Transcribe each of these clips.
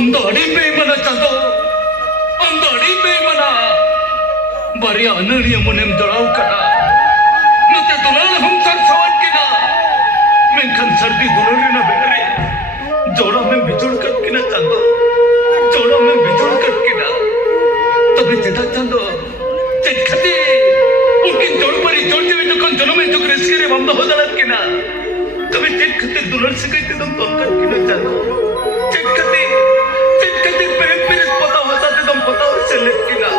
ᱟᱢ ᱫᱚ ᱟᱹᱰᱤ ᱵᱮᱼᱢᱟᱱᱟ ᱪᱟᱸᱫᱚ, ᱟᱢ ᱫᱚ ᱟᱹᱰᱤ ᱵᱮᱼᱢᱟᱱᱟ ᱵᱟᱨᱭᱟ ᱟᱹᱱᱟᱹᱲᱤᱭᱟᱹ ᱢᱚᱱᱮᱢ ᱡᱚᱲᱟᱣ ᱠᱟᱫᱟ ᱱᱚᱛᱮ ᱫᱩᱞᱟᱹᱲ ᱦᱚᱢ ᱥᱟᱨᱥᱟᱣᱟᱫ ᱠᱤᱱᱟ ᱢᱮᱱᱠᱷᱟन ᱥᱟᱹᱨᱫᱤ ᱫᱩᱞᱟᱹᱲ ᱨᱮᱱᱟᱜ ᱵᱮᱲᱟᱨᱮ ᱡᱚᱲᱟᱣᱮᱢ ᱵᱤᱡᱳᱲ ᱠᱟᱫ ᱠᱤᱱᱟ ᱪᱟᱸᱫᱚ, ᱡᱚᱲᱟᱣᱮᱢ ᱵᱤᱡᱳᱲ ᱠᱟᱫ ᱠᱤᱱᱟ ᱛᱚᱵᱮ ᱪᱮᱫᱟᱜ ᱪᱟᱸᱫᱚ ᱪᱮᱫ ᱠᱷᱟᱹᱛᱤᱨ उनकिन जोड़परी जोड़ चले जखन जन्मे जुग रेस्के रे बंद हो दाड़ात किना तबे चेक खातिर दुलर सिकाई ते दम तोल कर किना जानो चेक खातिर प्रेम प्रेम पता होता ते दम पता से ले किना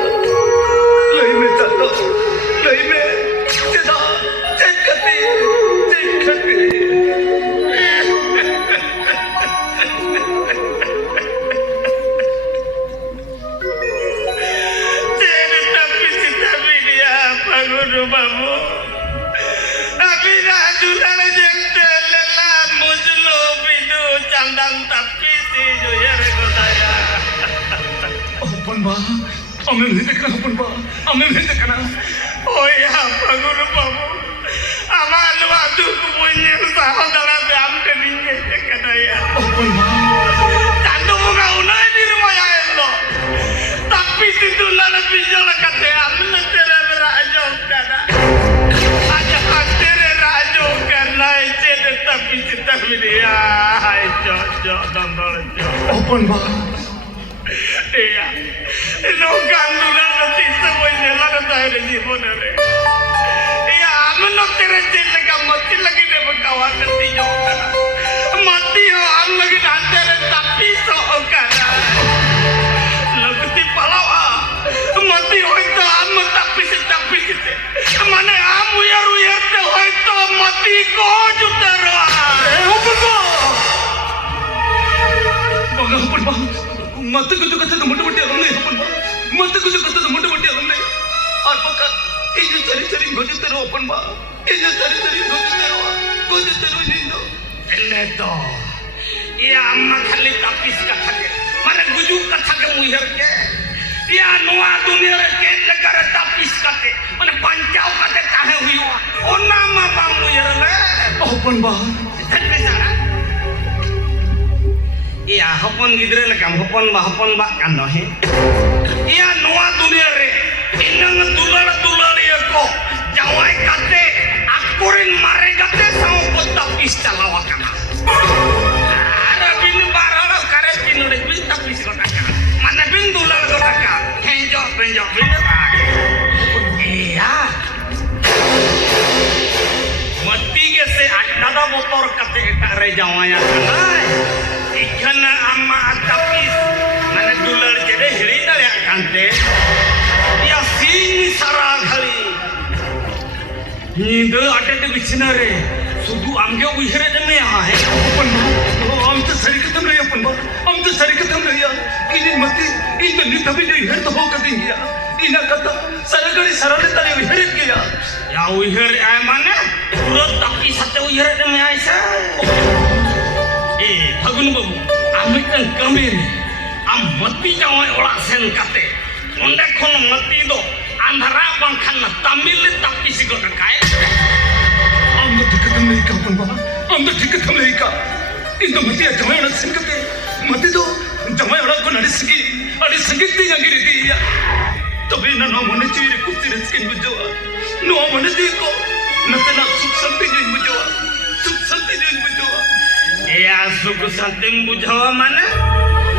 लई में जानो लई में चेदा चेक खातिर Guru babu, abi rajulan jengte lelah mujlo bidu candang tapi si joyer godaya. Apun ba, ame bhete kana apun ba, ame bhete kana. Oh ya Guru babu, amal wadu punya sahodara am ke ninge kana ya. Apun ba, candu muka unai di rumah ya endo. Tapi situ lalat bijol kate amne tere rajo kana. Aja tere rajo kana ije tapi cita bilia. Hai jo dambal jo. Open ba. Iya. Ino gandula nanti semua jalan dari jibon re. Iya amno tere cile mati lagi deh berkawan nanti jo kana. Mati ho am lagi nantere tapi so kana. Lagti palawa. Mati hoita am tapi site. Mane am uyar te hoita mati ko jutara. Open ba. Bang open ba. Mati ko kata to mote mote amne open ba. Mati ko kata to mote mote amne. Ar paka ijo cari gojutero open ba. Ijo cari gojutero nindo. Elle to. Iya amma khali tapis katha ke. Mane guju katha ke muihar ke. Ya noa dunia re ken legara tapis kate mane pancau kate kahe huiwa ona ma bang muyer le open ba thakbe sara ya hopon gidre le kam hopon ba kan no he ya noa dunia re inang dular ye ko jawai kate akurin mare kate sao ko tapis chalawa kana ara bin barala kare tinure bin tapis ko kana mane bin dular ko kana penjok bin iya mati ke se ada motor kate kare jawaya kana ikhana amma tapis mane dular jede hiri dale kante ya sini sara khali nindo ate te bichna re sudu amge uhere de me aha hai अपन हम तो सरी खत्म नहीं अपन हम तो सरी खत्म नहीं ini mati ini ni tapi dia her to hoka dingia ina kata saragari sarale tale uher gaya ya uher ay mane pura tapi sate uher de me aisa Fagun babu amit kan kamir am mati jawai ola sen kate onde kon mati do andhara bangkhan tamil tapi sigo kai am to khatm nahi ka upon am to khatm nahi ka इन तो मती जमाई वाला संगते मती तो जमाई वाला को नड़ी संगीत दी जंगी रीति या तो भी ना मने चीरे कुछ रिस्किन बुझवा नो मने दी को नतना सुख शांति जो बुझवा या सुख शांति बुझवा माने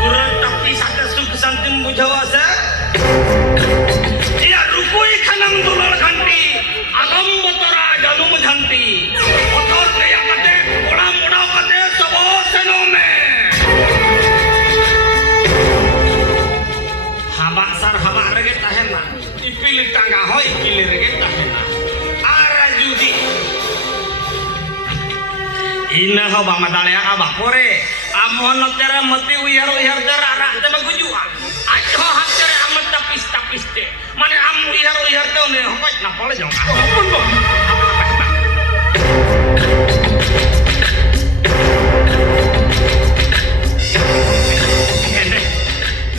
पूरा tapi साथे सुख शांति बुझवा से या रुकोई खनम दुलर घंटी अलम बतरा जनुम झंटी पथर गया कते बड़ा मोड़ा कते सबो सेनो में haba rege tahena ipil tangga ho ikil rege tahena ara judi ina ho ba madalya aba pore amon tera mati uyar tera ara te bagujua ajo hatere amat tapis te mane am uyar te ne ho na pole jong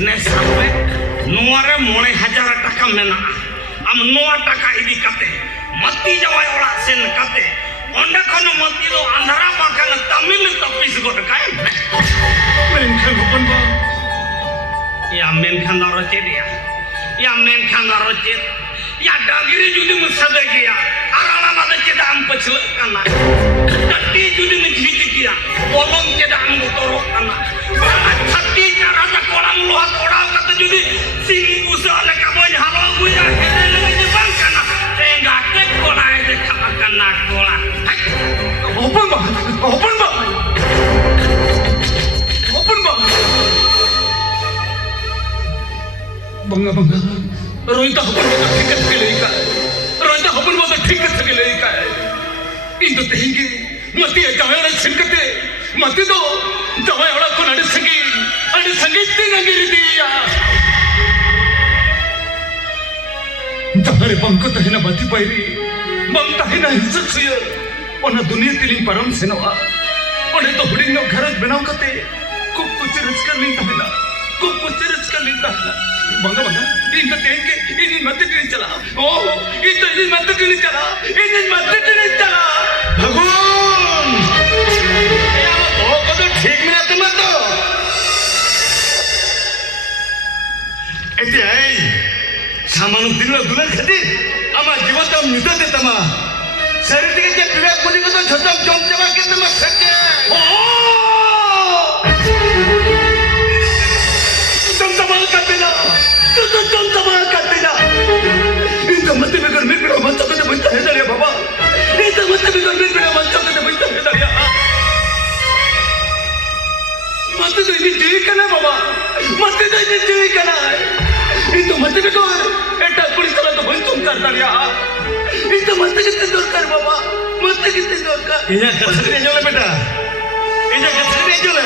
ne sampai nuare mone 1000 taka mena am noa taka idi kate mati jawai ola sen kate onde kono mati do andhara bakana tamil tapis god kai menkan open ba Ya menkan darocet ya. Ya menkan darocet. Ya dagiri judi musabek ya. Arala nada ceda am peclek kana. Tati judi menjijik ya. Bolong ceda am gutorok kana. Tati cara tak kolam luat orang kata judi sing usaha le kaboy halo gue ya hele le bang kana. Tengah tek kolai de kabakan nak kola. Open ba? Open ba? Open ba? Bangga. रोहिता हपन बता ठीक से ले का रोहिता हपन बता ठीक से ले का इन तो तेंगे मती जावे रे छिनकते मती तो जावे वाला को नडे संगी नंगिरी दिया जारे बंको तो हिना बाती पाइरी बंता हिना हिस्सा छुय ओना दुनिया तिलिंग परम सेनवा ओने तो हुडिंग घरज बनाव कते खूब कुछ रचकर लिंता है खूब कुछ रचकर लिंता है बंगा इनका तेंगे इन्हीं मत नहीं चला ओह इन्हीं मत नहीं चला भगवान ये तो कदर ठीक में आते मत दो ऐसे है सामानु दिन में दुल्हन खाती अमा जीवन तो निता देता मा शरीर के जब पीड़ा कोनी को तो झटक जम जमा के तुम सच्चे तुम तबाह करते जा इनका मत में घर में पीड़ा मत सकते बनता है दरिया बाबा इनका मत में घर में पीड़ा मत सकते बनता है दरिया मत तो इन्हें जीवी करना बाबा मत तो इन्हें जीवी करना है इनको मत में को ऐटा कुड़ी चला तो बंद तुम कर दरिया इनको मत कितने दूर कर बाबा मत कितने दूर कर इन्हें कसर नहीं जोले बेटा इन्हें कसर नहीं जोले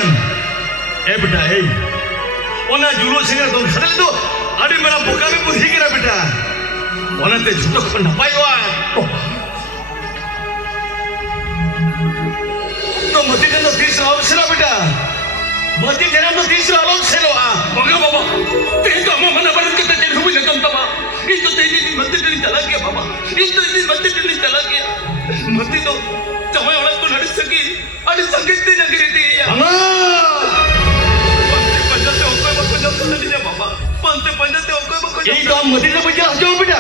ए बेटा ए ओना जुलूस सिंगर तुम खतरे तो अरे मेरा बुका में बुद्धि गिरा बेटा ओना ते झूठो को नपाई हुआ तो मती ने तो 30 लाख से बेटा मती ने तो 30 लाख से लो बंगा बाबा ते तो हम मना बरन के ते हुई न तुम तबा इन तो तेरी मती ने चला गया बाबा इन तो इतनी मती ने चला गया मती तो जमाई वाला को नड़ सकी अरे संगीत ने गिरी दी यही तो हम मदीना बच्चा हजो बेटा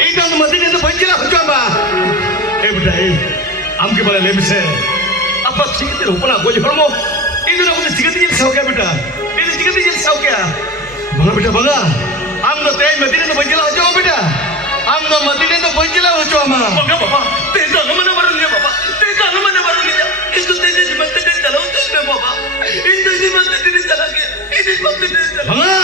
यही तो हम मदीना तो बच्चा हजो बा ए बेटा ए हम के बारे में से apa ठीक तेरे ऊपर आगो जो हरमो ini ना मुझे चिकती जल साव क्या बेटा ini चिकती जल साव क्या बंगा बेटा बंगा हम तो तेज मदीना तो बच्चा हजो बेटा हम तो मदीना तो बच्चा हजो मा बंगा बाबा तेज तो हम ना बरन बाबा तेज तो हम ना बरन इस तो तेज मदीना चलाओ तो बाबा इन तो इस मदीना चला गया इन मदीना चला बंगा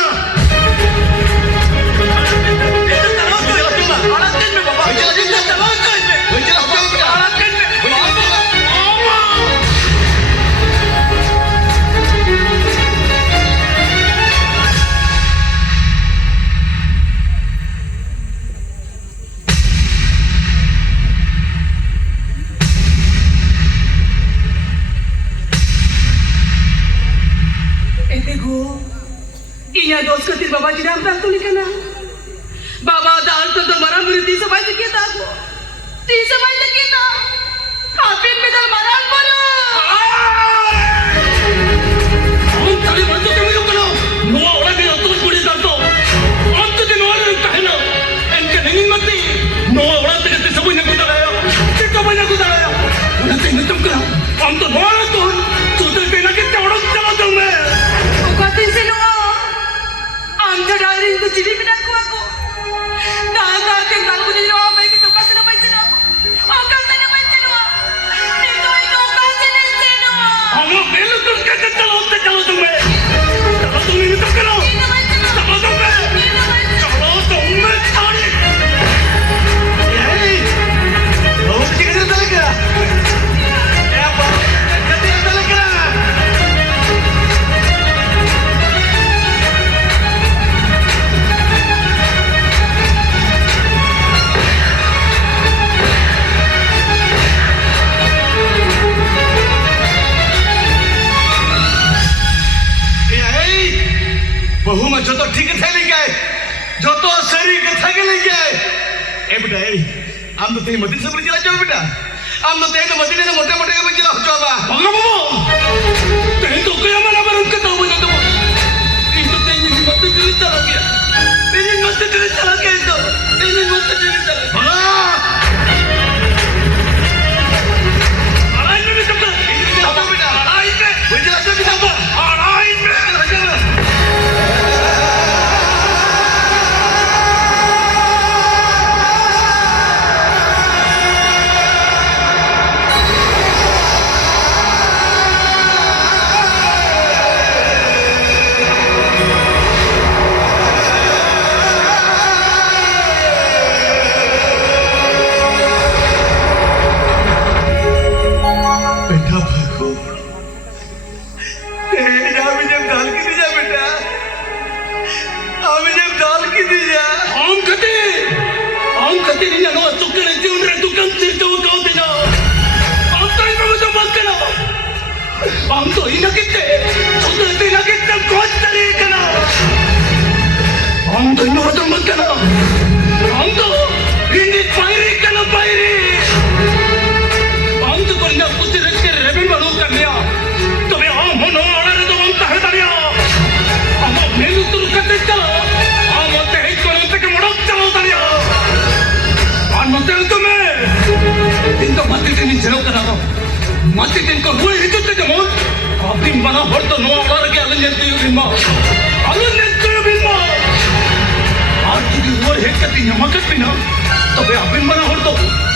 Iya dos ketir baba jiram tak tu likana. Baba daal tu marah murti sampai sekian aku. Ti sampai sekian. Hafid bedal marah baru. हम ताले बंदो के मुझे करो नोआ वाला भी तो पूरी करतो अब तो दिन वाले कहना इनके नहीं मती नोआ वाला तेरे सब ने कुछ लाया ते कब ने कुछ लाया उन्हें ते तुम करो हम तो नोआ तो ते बिना के चौड़ो चलो तुम मैं Katin sino ang kadari ko chili pinako ako. Dati ang kalbo niyo ako may kito kasi naman sino ako. Okang na naman sino ako. Ito kasi na sino ako. हम पहले तो कहते चलो तुम्हें चलो तुम नहीं तो करो चलो तुम्हें छोड़ी यही बहुत चिकन चल गया ये बात कहते हैं चल गया बहु में जो तो ठीक थे ले गए जो तो शरीर के थे ले गए ए बेटा ए हम तो तेरी मदद से बड़ी चला जाओ बेटा हम तो तेरे मदद ने मोटे मोटे के बच्चे हो जाओ बा बंगा बाबू तेरे तो क्या मना पर उनके तो बजा तो इन तो तेरी मदद दिल्ली चला गया बिलिंग मत दिल्ली चला गया तो बिलिंग मत दिल्ली चला लड़ाई में भी टक्कर बेटा लड़ाई में मुझे ऐसे भी लड़ाई में बेटा भागो আমি जब गाल की दी जा बेटा আমি जब गाल की दी जा आम खते नहीं जानो चुके रहते उन्हें दुकान से तो गाँव देना आम तो इनको मुझे मत करना आम तो ही ना कितने छोटे ही ना कितने कौन चले करना आम तो इनको मुझे मत करना आम तो इन्हीं पायरी करना पायरी आम तो कोई ना कुछ रच के रेबन बनू कर लिया तो मैं आम होना आना रे तो आम तहे दरिया आम अपने लुत्तु रुकते चलो आम होते हैं कोई होते के मुड़क चलो दरिया आम होते हैं तुम्हें इनको मत दिन चलो करा दो मत दिन को हुए ही तो जमोन आप दिन बना हर तो नो आना रखे अलग जंतु बिम्मा आज की हुए है कती नमक पिना तो वे आप दिन बना हर तो